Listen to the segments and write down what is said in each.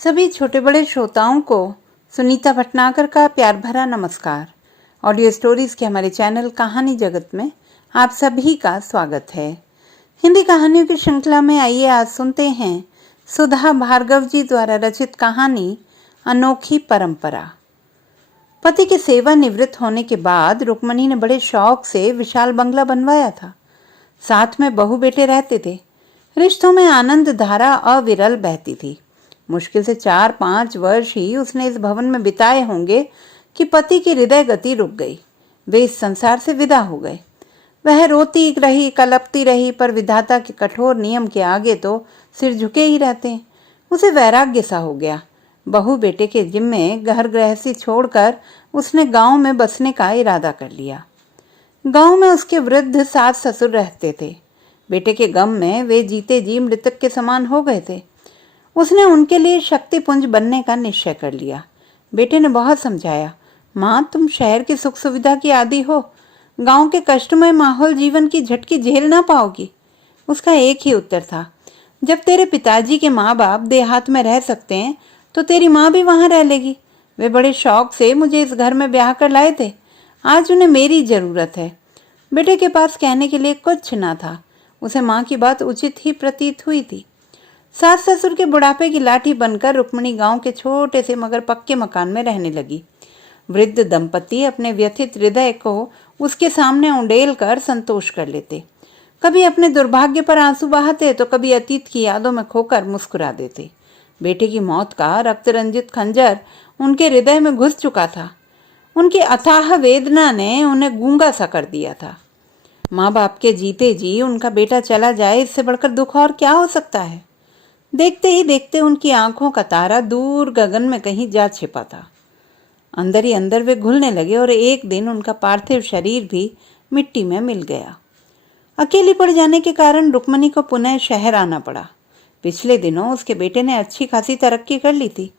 सभी छोटे बड़े श्रोताओं को सुनीता भटनागर का प्यार भरा नमस्कार। ऑडियो स्टोरीज के हमारे चैनल कहानी जगत में आप सभी का स्वागत है। हिंदी कहानियों की श्रृंखला में आइए आज सुनते हैं सुधा भार्गव जी द्वारा रचित कहानी अनोखी परंपरा। पति के सेवानिवृत्त होने के बाद रुक्मणी ने बड़े शौक से विशाल बंगला बनवाया था। साथ में बहू बेटे रहते थे। रिश्तों में आनंद धारा अविरल बहती थी। मुश्किल से 4-5 वर्ष ही उसने इस भवन में बिताए होंगे कि पति की हृदय गति रुक गई। वे इस संसार से विदा हो गए। वह रोती रही, कलपती रही, पर विधाता के कठोर नियम के आगे तो सिर झुके ही रहते हैं। उसे वैराग्य सा हो गया। बहू बेटे के जिम्मे घर गृहस्थी छोड़कर उसने गांव में बसने का इरादा कर लिया। गांव में उसके वृद्ध सास ससुर रहते थे। बेटे के गम में वे जीते जी मृतक के समान हो गए थे। उसने उनके लिए शक्तिपुंज बनने का निश्चय कर लिया। बेटे ने बहुत समझाया, माँ तुम शहर की सुख सुविधा की आदी हो, गांव के कष्टमय माहौल जीवन की झटकी झेल ना पाओगी। उसका एक ही उत्तर था, जब तेरे पिताजी के माँ बाप देहात में रह सकते हैं तो तेरी माँ भी वहां रह लेगी। वे बड़े शौक से मुझे इस घर में ब्याह कर लाए थे। आज उन्हें मेरी जरूरत है। बेटे के पास कहने के लिए कुछ ना था। उसे माँ की बात उचित ही प्रतीत हुई थी। सास ससुर के बुढ़ापे की लाठी बनकर रुक्मणी गांव के छोटे से मगर पक्के मकान में रहने लगी। वृद्ध दंपति अपने व्यथित हृदय को उसके सामने उंडेल कर संतोष कर लेते। कभी अपने दुर्भाग्य पर आंसू बहाते तो कभी अतीत की यादों में खोकर मुस्कुरा देते। बेटे की मौत का रक्त रंजित खंजर उनके हृदय में घुस चुका था। उनकी अथाह वेदना ने उन्हें गूंगा सा कर दिया था। माँ बाप के जीते जी उनका बेटा चला जाए, इससे बढ़कर दुख और क्या हो सकता है। देखते ही देखते उनकी आंखों का तारा दूर गगन में कहीं जा छिपा था। अंदर ही अंदर वे घुलने लगे और एक दिन उनका पार्थिव शरीर भी मिट्टी में मिल गया। अकेली पड़ जाने के कारण रुक्मणी को पुनः शहर आना पड़ा। पिछले दिनों उसके बेटे ने अच्छी खासी तरक्की कर ली थी।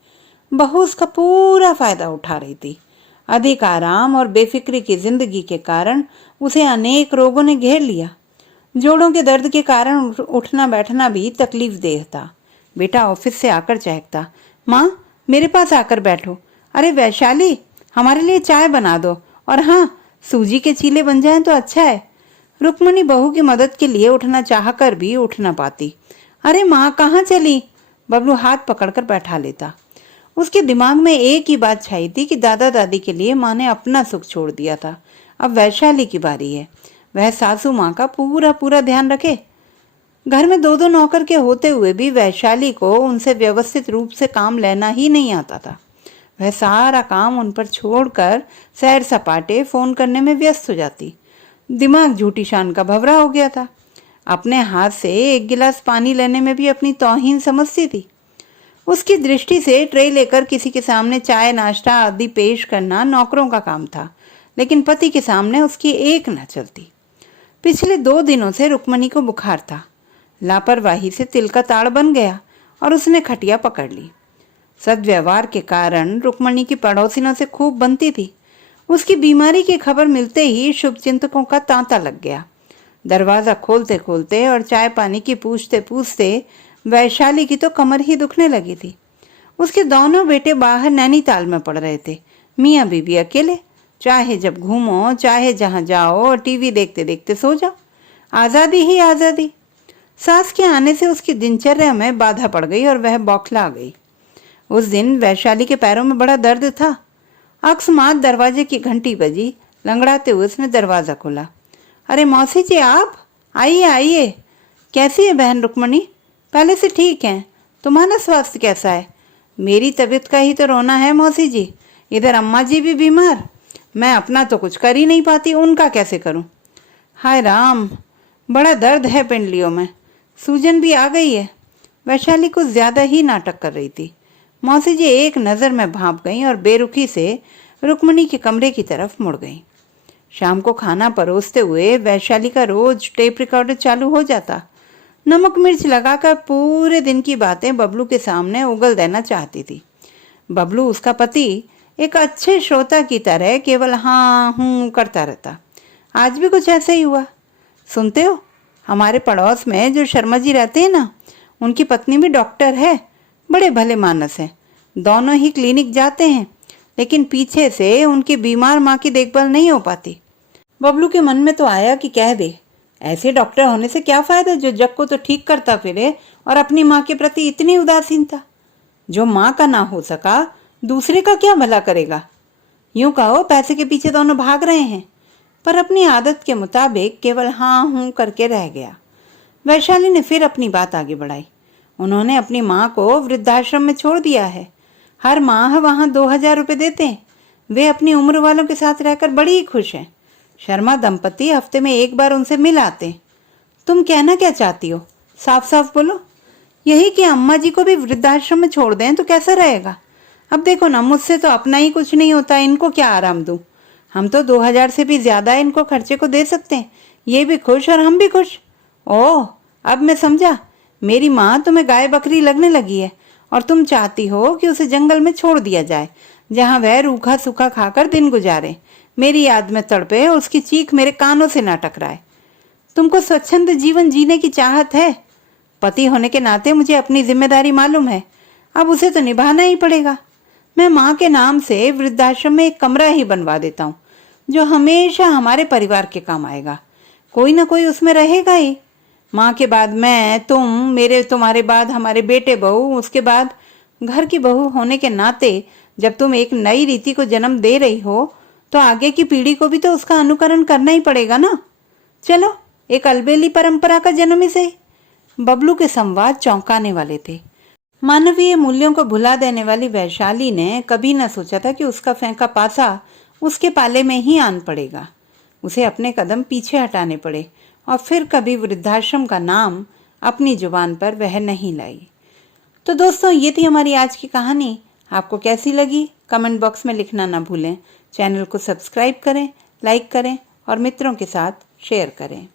बहू उसका पूरा फायदा उठा रही थी। अधिक आराम और बेफिक्री की जिंदगी के कारण उसे अनेक रोगों ने घेर लिया। जोड़ों के दर्द के कारण उठना बैठना भी तकलीफ देह था। बेटा ऑफिस से आकर चहकता, माँ मेरे पास आकर बैठो। अरे वैशाली, हमारे लिए चाय बना दो, और हाँ सूजी के चीले बन जाएं तो अच्छा है। रुक्मणी बहू की मदद के लिए उठना चाहकर भी उठ न पाती। अरे माँ कहाँ चली? बबलू हाथ पकड़कर बैठा लेता। उसके दिमाग में एक ही बात छाई थी कि दादा दादी के लिए माँ ने अपना सुख छोड़ दिया था। अब वैशाली की बारी है। वह सासू माँ का पूरा पूरा ध्यान रखे। घर में 2-2 नौकर के होते हुए भी वैशाली को उनसे व्यवस्थित रूप से काम लेना ही नहीं आता था। वह सारा काम उन पर छोड़कर सैर सपाटे फोन करने में व्यस्त हो जाती। दिमाग झूठी शान का भंवरा हो गया था। अपने हाथ से एक गिलास पानी लेने में भी अपनी तौहीन समझती थी। उसकी दृष्टि से ट्रे लेकर किसी के सामने चाय नाश्ता आदि पेश करना नौकरों का काम था, लेकिन पति के सामने उसकी एक न चलती। पिछले 2 दिनों से रुक्मणी को बुखार था। लापरवाही से तिल का ताड़ बन गया और उसने खटिया पकड़ ली। सद्व्यवहार के कारण रुक्मणी की पड़ोसिनों से खूब बनती थी। उसकी बीमारी की खबर मिलते ही शुभचिंतकों का तांता लग गया। दरवाजा खोलते खोलते और चाय पानी की पूछते पूछते वैशाली की तो कमर ही दुखने लगी थी। उसके दोनों बेटे बाहर नैनीताल में पड़ रहे थे। मियाँ बीवी अकेले, चाहे जब घूमो, चाहे जहाँ जाओ और टीवी देखते देखते सो जाओ। आज़ादी ही आज़ादी। सास के आने से उसकी दिनचर्या में बाधा पड़ गई और वह बौखला गई। उस दिन वैशाली के पैरों में बड़ा दर्द था। अकस्मात दरवाजे की घंटी बजी। लंगड़ाते हुए उसने दरवाज़ा खोला। अरे मौसी जी, आप आइए आइए। कैसी है बहन रुक्मणी? पहले से ठीक हैं। तुम्हारा स्वास्थ्य कैसा है? मेरी तबीयत का ही तो रोना है मौसी जी। इधर अम्मा जी भी बीमार। मैं अपना तो कुछ कर ही नहीं पाती, उनका कैसे करूं? हाय राम, बड़ा दर्द है पिंडलियों में। सूजन भी आ गई है। वैशाली कुछ ज्यादा ही नाटक कर रही थी। मौसी जी एक नज़र में भांप गईं और बेरुखी से रुक्मणी के कमरे की तरफ मुड़ गईं। शाम को खाना परोसते हुए वैशाली का रोज टेप रिकॉर्डर चालू हो जाता। नमक मिर्च लगाकर पूरे दिन की बातें बबलू के सामने उगल देना चाहती थी। बबलू उसका पति एक अच्छे श्रोता की तरह केवल हाँ हूँ करता रहता। आज भी कुछ ऐसा ही हुआ। सुनते हो, हमारे पड़ोस में जो शर्मा जी रहते हैं ना, उनकी पत्नी भी डॉक्टर है। बड़े भले मानस हैं। दोनों ही क्लिनिक जाते हैं, लेकिन पीछे से उनकी बीमार माँ की देखभाल नहीं हो पाती। बबलू के मन में तो आया कि कह दे, ऐसे डॉक्टर होने से क्या फायदा जो जग को तो ठीक करता फिरे और अपनी माँ के प्रति इतनी उदासीनता। जो माँ का ना हो सका, दूसरे का क्या भला करेगा। यूं कहो पैसे के पीछे दोनों भाग रहे हैं, पर अपनी आदत के मुताबिक केवल हाँ हूं करके रह गया। वैशाली ने फिर अपनी बात आगे बढ़ाई। उन्होंने अपनी माँ को वृद्धाश्रम में छोड़ दिया है। हर माह वहां 2000 रुपये देते हैं। वे अपनी उम्र वालों के साथ रहकर बड़ी ही खुश हैं। शर्मा दंपति हफ्ते में एक बार उनसे मिल आते हैं। तुम कहना क्या चाहती हो, साफ साफ बोलो। यही कि अम्मा जी को भी वृद्धाश्रम में छोड़ दें तो कैसा रहेगा। अब देखो ना, मुझसे तो अपना ही कुछ नहीं होता, इनको क्या आराम दूं। हम तो 2000 से भी ज्यादा इनको खर्चे को दे सकते हैं। ये भी खुश और हम भी खुश। ओह, अब मैं समझा। मेरी माँ तुम्हें गाय बकरी लगने लगी है और तुम चाहती हो कि उसे जंगल में छोड़ दिया जाए, जहाँ वह रूखा सूखा खाकर दिन गुजारे, मेरी याद में तड़पे और उसकी चीख मेरे कानों से ना टकराए। तुमको स्वच्छंद जीवन जीने की चाहत है। पति होने के नाते मुझे अपनी जिम्मेदारी मालूम है, अब उसे तो निभाना ही पड़ेगा। मैं माँ के नाम से वृद्धाश्रम में एक कमरा ही बनवा देता हूँ, जो हमेशा हमारे परिवार के काम आएगा। कोई ना कोई उसमें रहेगा ही। माँ के बाद मैं, तुम, तुम्हारे बाद हमारे बेटे बहू, उसके बाद घर की बहू होने के नाते जब तुम एक नई रीति को जन्म दे रही हो, तो आगे की पीढ़ी को भी तो उसका अनुकरण करना ही पड़ेगा ना। चलो, एक अलबेली परंपरा का जन्म ही सही। बबलू के संवाद चौंकाने वाले थे। मानवीय मूल्यों को भुला देने वाली वैशाली ने कभी न सोचा था कि उसका फेंका पासा उसके पाले में ही आन पड़ेगा। उसे अपने कदम पीछे हटाने पड़े और फिर कभी वृद्धाश्रम का नाम अपनी जुबान पर वह नहीं लाई। तो दोस्तों, ये थी हमारी आज की कहानी। आपको कैसी लगी कमेंट बॉक्स में लिखना ना भूलें। चैनल को सब्सक्राइब करें, लाइक करें और मित्रों के साथ शेयर करें।